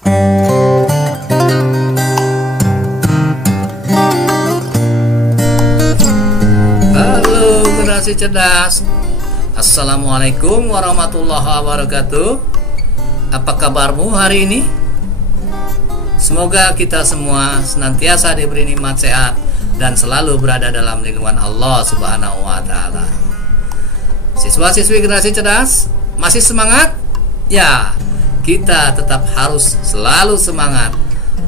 Halo generasi cerdas, Assalamualaikum warahmatullahi wabarakatuh. Apa kabarmu hari ini? Semoga kita semua senantiasa diberi nikmat sehat dan selalu berada dalam lindungan Allah Subhanahu wa Ta'ala. Siswa-siswi generasi cerdas, masih semangat? Ya, kita tetap harus selalu semangat,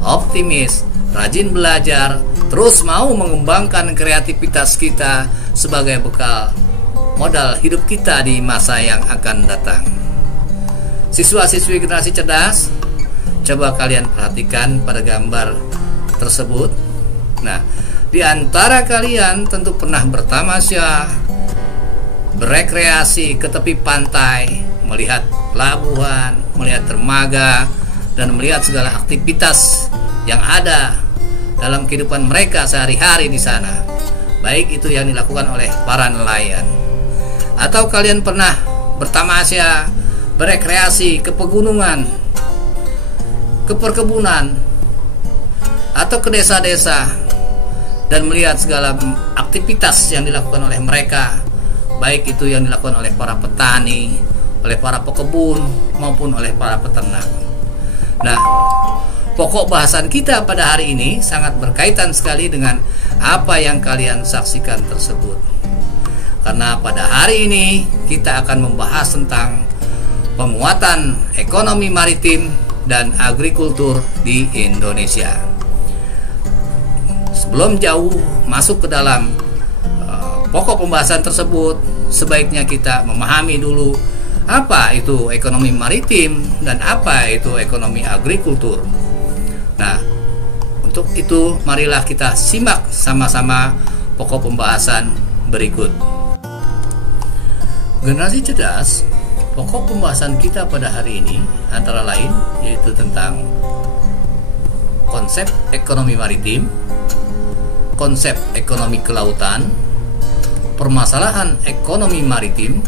optimis, rajin belajar, terus mau mengembangkan kreativitas kita sebagai bekal modal hidup kita di masa yang akan datang. Siswa-siswi generasi cerdas, coba kalian perhatikan pada gambar tersebut. Nah, di antara kalian tentu pernah bertamasya, berekreasi ke tepi pantai, melihat pelabuhan, melihat dermaga, dan melihat segala aktivitas yang ada dalam kehidupan mereka sehari-hari di sana. Baik itu yang dilakukan oleh para nelayan. Atau kalian pernah bertamasya, berekreasi ke pegunungan, ke perkebunan, atau ke desa-desa, dan melihat segala aktivitas yang dilakukan oleh mereka, baik itu yang dilakukan oleh para petani, oleh para pekebun, maupun oleh para peternak. Nah, pokok bahasan kita pada hari ini sangat berkaitan sekali dengan apa yang kalian saksikan tersebut. Karena pada hari ini kita akan membahas tentang penguatan ekonomi maritim dan agrikultur di Indonesia. Sebelum jauh masuk ke dalam pokok pembahasan tersebut, sebaiknya kita memahami dulu apa itu ekonomi maritim dan apa itu ekonomi agrikultur. Nah, untuk itu marilah kita simak sama-sama pokok pembahasan berikut. Generasi cerdas, pokok pembahasan kita pada hari ini antara lain yaitu tentang konsep ekonomi maritim, konsep ekonomi kelautan, permasalahan ekonomi maritim,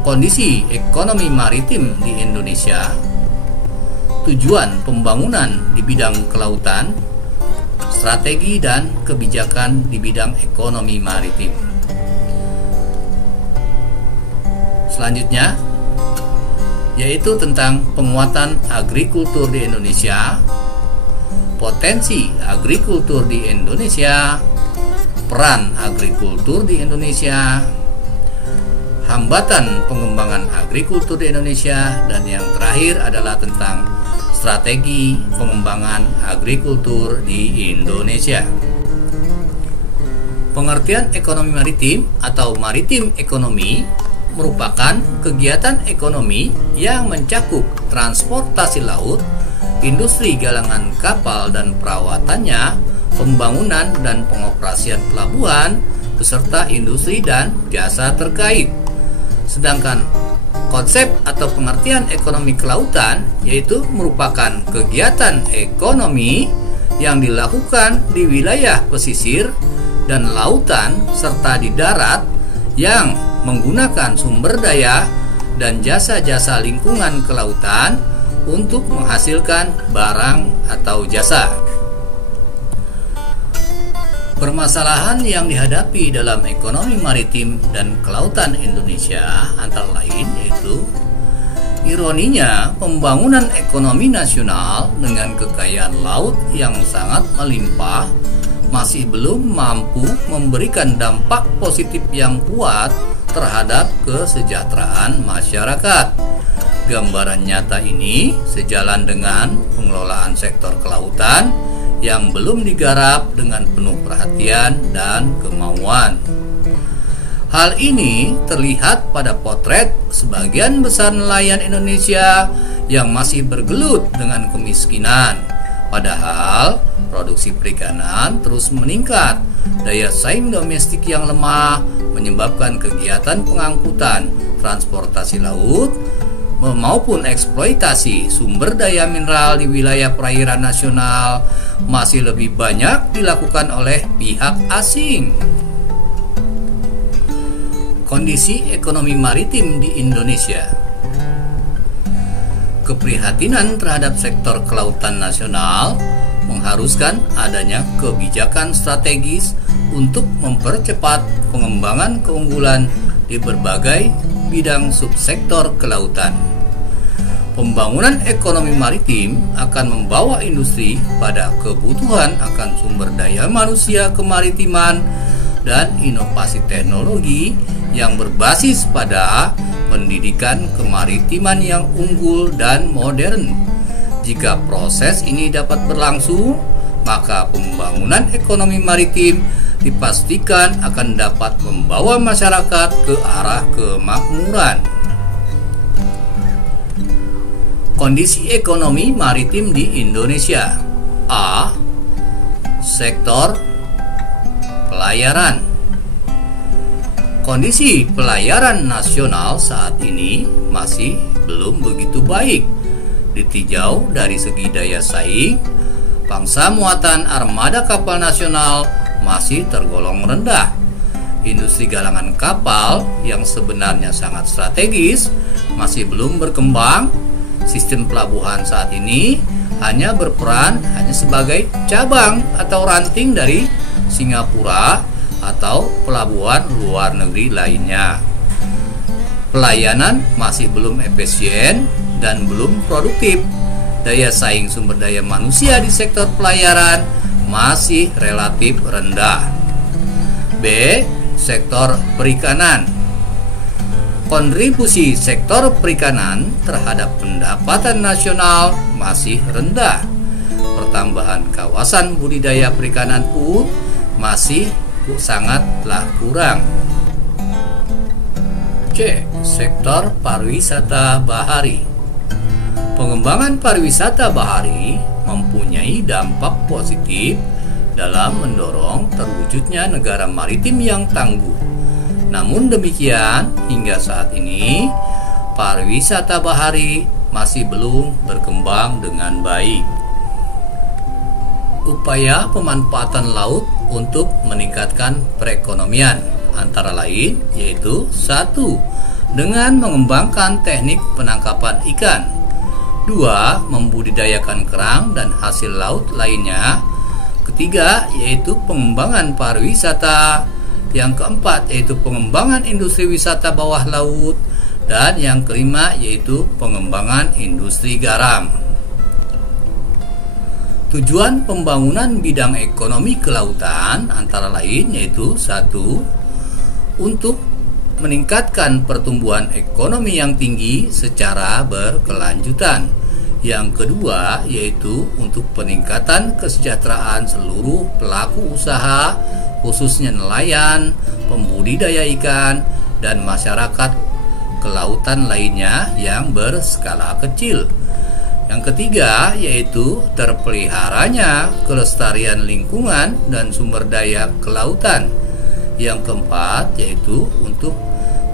kondisi ekonomi maritim di Indonesia, tujuan pembangunan di bidang kelautan, strategi dan kebijakan di bidang ekonomi maritim. Selanjutnya yaitu tentang penguatan agrikultur di Indonesia, potensi agrikultur di Indonesia, peran agrikultur di Indonesia, hambatan pengembangan agrikultur di Indonesia, dan yang terakhir adalah tentang strategi pengembangan agrikultur di Indonesia. Pengertian ekonomi maritim atau maritim ekonomi merupakan kegiatan ekonomi yang mencakup transportasi laut, industri galangan kapal dan perawatannya, pembangunan dan pengoperasian pelabuhan, beserta industri dan jasa terkait. Sedangkan konsep atau pengertian ekonomi kelautan yaitu merupakan kegiatan ekonomi yang dilakukan di wilayah pesisir dan lautan serta di darat yang menggunakan sumber daya dan jasa-jasa lingkungan kelautan untuk menghasilkan barang atau jasa. Permasalahan yang dihadapi dalam ekonomi maritim dan kelautan Indonesia antara lain yaitu ironinya pembangunan ekonomi nasional dengan kekayaan laut yang sangat melimpah masih belum mampu memberikan dampak positif yang kuat terhadap kesejahteraan masyarakat. Gambaran nyata ini sejalan dengan pengelolaan sektor kelautan yang belum digarap dengan penuh perhatian dan kemauan. Hal ini terlihat pada potret sebagian besar nelayan Indonesia yang masih bergelut dengan kemiskinan. Padahal produksi perikanan terus meningkat, daya saing domestik yang lemah menyebabkan kegiatan pengangkutan, transportasi laut, maupun eksploitasi sumber daya mineral di wilayah perairan nasional masih lebih banyak dilakukan oleh pihak asing. Kondisi ekonomi maritim di Indonesia. Keprihatinan terhadap sektor kelautan nasional mengharuskan adanya kebijakan strategis untuk mempercepat pengembangan keunggulan di berbagai bidang subsektor kelautan. Pembangunan ekonomi maritim akan membawa industri pada kebutuhan akan sumber daya manusia kemaritiman dan inovasi teknologi yang berbasis pada pendidikan kemaritiman yang unggul dan modern. Jika proses ini dapat berlangsung, maka pembangunan ekonomi maritim dipastikan akan dapat membawa masyarakat ke arah kemakmuran. Kondisi ekonomi maritim di Indonesia. A. Sektor pelayaran. Kondisi pelayaran nasional saat ini masih belum begitu baik. Ditinjau dari segi daya saing, pangsa muatan armada kapal nasional masih tergolong rendah. Industri galangan kapal yang sebenarnya sangat strategis masih belum berkembang. Sistem pelabuhan saat ini hanya berperan sebagai cabang atau ranting dari Singapura atau pelabuhan luar negeri lainnya. Pelayanan masih belum efisien dan belum produktif. Daya saing sumber daya manusia di sektor pelayaran masih relatif rendah. B. Sektor perikanan. Kontribusi sektor perikanan terhadap pendapatan nasional masih rendah. Pertambahan kawasan budidaya perikanan pun masih sangatlah kurang. C. Sektor pariwisata bahari. Pengembangan pariwisata bahari mempunyai dampak positif dalam mendorong terwujudnya negara maritim yang tangguh. Namun demikian, hingga saat ini pariwisata bahari masih belum berkembang dengan baik. Upaya pemanfaatan laut untuk meningkatkan perekonomian antara lain yaitu 1. Dengan mengembangkan teknik penangkapan ikan, 2. Membudidayakan kerang dan hasil laut lainnya, 3. Yaitu pengembangan pariwisata, yang keempat yaitu pengembangan industri wisata bawah laut, dan yang kelima yaitu pengembangan industri garam. Tujuan pembangunan bidang ekonomi kelautan antara lain yaitu 1. Untuk meningkatkan pertumbuhan ekonomi yang tinggi secara berkelanjutan. Yang kedua yaitu untuk peningkatan kesejahteraan seluruh pelaku usaha, khususnya nelayan, pembudidaya ikan, dan masyarakat kelautan lainnya yang berskala kecil. Yang ketiga yaitu terpeliharanya kelestarian lingkungan dan sumber daya kelautan. Yang keempat yaitu untuk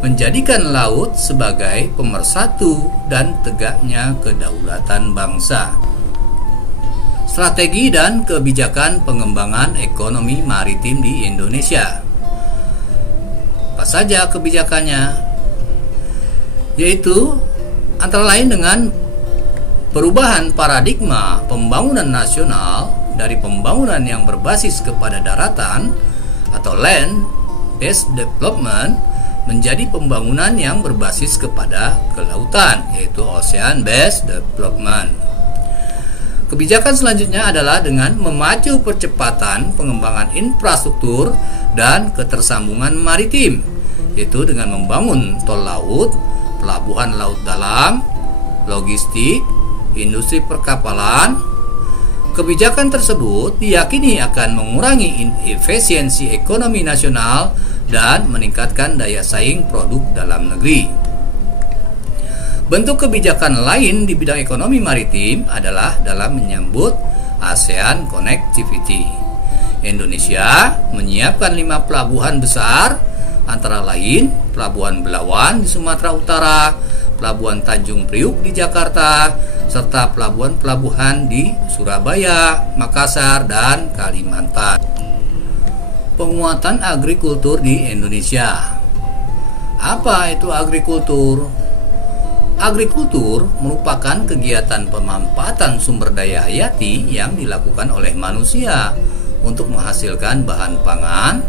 menjadikan laut sebagai pemersatu dan tegaknya kedaulatan bangsa. Strategi dan kebijakan pengembangan ekonomi maritim di Indonesia. Apa saja kebijakannya? Yaitu antara lain dengan perubahan paradigma pembangunan nasional dari pembangunan yang berbasis kepada daratan atau land-based development menjadi pembangunan yang berbasis kepada kelautan, yaitu ocean-based development. Kebijakan selanjutnya adalah dengan memacu percepatan pengembangan infrastruktur dan ketersambungan maritim, yaitu dengan membangun tol laut, pelabuhan laut dalam, logistik, industri perkapalan. Kebijakan tersebut diyakini akan mengurangi inefisiensi ekonomi nasional dan meningkatkan daya saing produk dalam negeri. Bentuk kebijakan lain di bidang ekonomi maritim adalah dalam menyambut ASEAN Connectivity. Indonesia menyiapkan 5 pelabuhan besar, antara lain Pelabuhan Belawan di Sumatera Utara, Pelabuhan Tanjung Priuk di Jakarta, serta pelabuhan-pelabuhan di Surabaya, Makassar, dan Kalimantan. Penguatan agrikultur di Indonesia. Apa itu agrikultur? Agrikultur merupakan kegiatan pemanfaatan sumber daya hayati yang dilakukan oleh manusia untuk menghasilkan bahan pangan,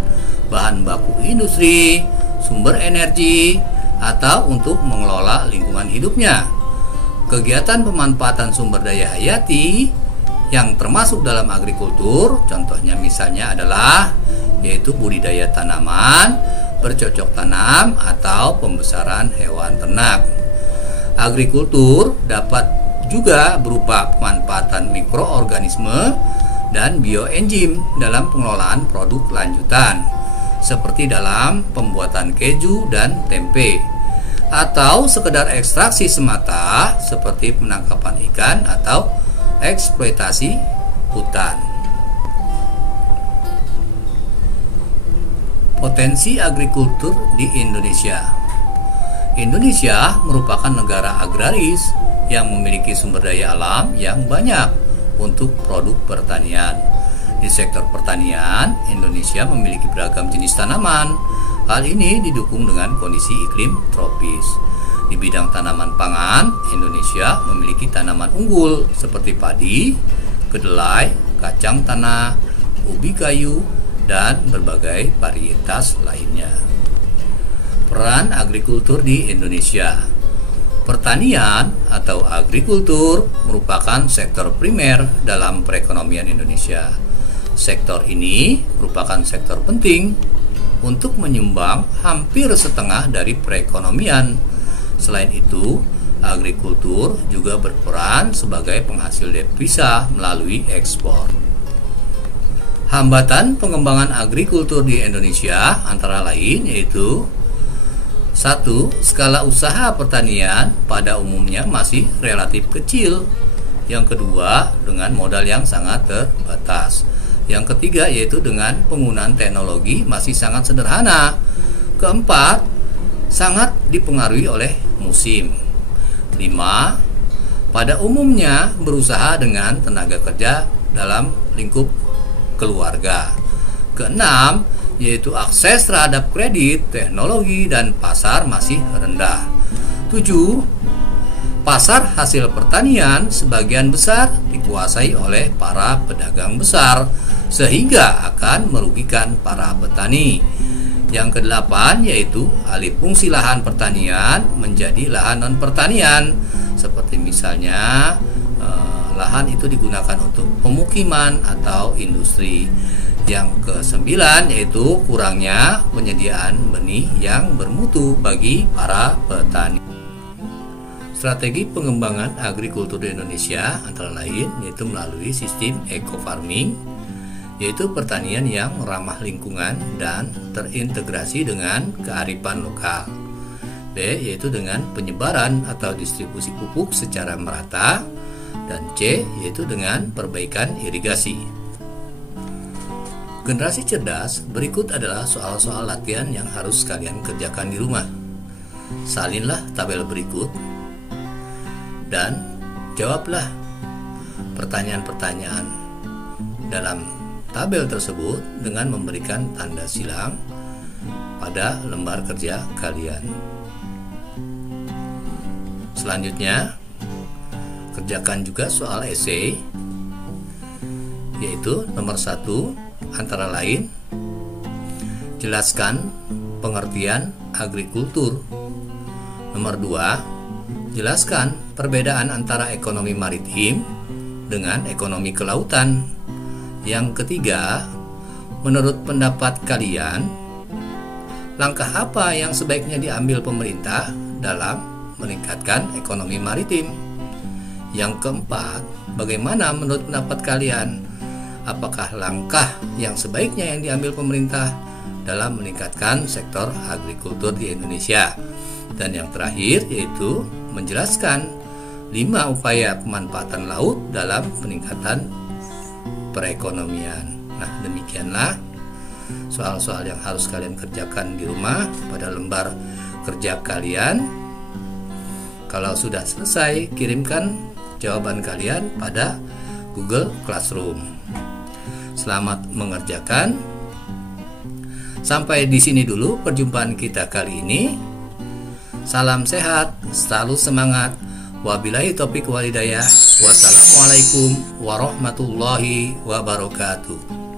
bahan baku industri, sumber energi, atau untuk mengelola lingkungan hidupnya. Kegiatan pemanfaatan sumber daya hayati yang termasuk dalam agrikultur, contohnya misalnya adalah yaitu budidaya tanaman, bercocok tanam, atau pembesaran hewan ternak. Agrikultur dapat juga berupa pemanfaatan mikroorganisme dan bioenzim dalam pengelolaan produk lanjutan, seperti dalam pembuatan keju dan tempe, atau sekedar ekstraksi semata seperti penangkapan ikan atau eksploitasi hutan. Potensi agrikultur di Indonesia. Indonesia merupakan negara agraris yang memiliki sumber daya alam yang banyak untuk produk pertanian. Di sektor pertanian, Indonesia memiliki beragam jenis tanaman. Hal ini didukung dengan kondisi iklim tropis. Di bidang tanaman pangan, Indonesia memiliki tanaman unggul seperti padi, kedelai, kacang tanah, ubi kayu, dan berbagai varietas lainnya. Peran agrikultur di Indonesia. Pertanian atau agrikultur merupakan sektor primer dalam perekonomian Indonesia. Sektor ini merupakan sektor penting untuk menyumbang hampir setengah dari perekonomian. Selain itu, agrikultur juga berperan sebagai penghasil devisa melalui ekspor. Hambatan pengembangan agrikultur di Indonesia antara lain yaitu: 1. Skala usaha pertanian pada umumnya masih relatif kecil. Yang kedua, dengan modal yang sangat terbatas. Yang ketiga, yaitu dengan penggunaan teknologi masih sangat sederhana. Keempat, sangat dipengaruhi oleh musim. 5. Pada umumnya berusaha dengan tenaga kerja dalam lingkup keluarga. Keenam, yaitu akses terhadap kredit, teknologi, dan pasar masih rendah. 7. Pasar hasil pertanian sebagian besar dikuasai oleh para pedagang besar, sehingga akan merugikan para petani. Yang kedelapan, yaitu alih fungsi lahan pertanian menjadi lahan non pertanian, seperti misalnya lahan itu digunakan untuk pemukiman atau industri. Yang kesembilan, yaitu kurangnya penyediaan benih yang bermutu bagi para petani. Strategi pengembangan agrikultur di Indonesia antara lain yaitu melalui sistem eco-farming, yaitu pertanian yang ramah lingkungan dan terintegrasi dengan kearifan lokal. B, yaitu dengan penyebaran atau distribusi pupuk secara merata. Dan C, yaitu dengan perbaikan irigasi. Generasi cerdas, berikut adalah soal-soal latihan yang harus kalian kerjakan di rumah. Salinlah tabel berikut dan jawablah pertanyaan-pertanyaan dalam tabel tersebut dengan memberikan tanda silang pada lembar kerja kalian. Selanjutnya, kerjakan juga soal esai, yaitu nomor 1, antara lain, jelaskan pengertian agrikultur. Nomor 2, jelaskan perbedaan antara ekonomi maritim dengan ekonomi kelautan. Yang ketiga, menurut pendapat kalian, langkah apa yang sebaiknya diambil pemerintah dalam meningkatkan ekonomi maritim? Yang keempat, bagaimana menurut pendapat kalian? Apakah langkah yang sebaiknya yang diambil pemerintah dalam meningkatkan sektor agrikultur di Indonesia? Dan yang terakhir yaitu menjelaskan 5 upaya pemanfaatan laut dalam peningkatan perekonomian. Nah, demikianlah soal-soal yang harus kalian kerjakan di rumah pada lembar kerja kalian. Kalau sudah selesai, kirimkan jawaban kalian pada Google Classroom. Selamat mengerjakan. Sampai di sini dulu perjumpaan kita kali ini. Salam sehat, selalu semangat. Wabillahi taufiq wal hidayah. Wassalamualaikum warahmatullahi wabarakatuh.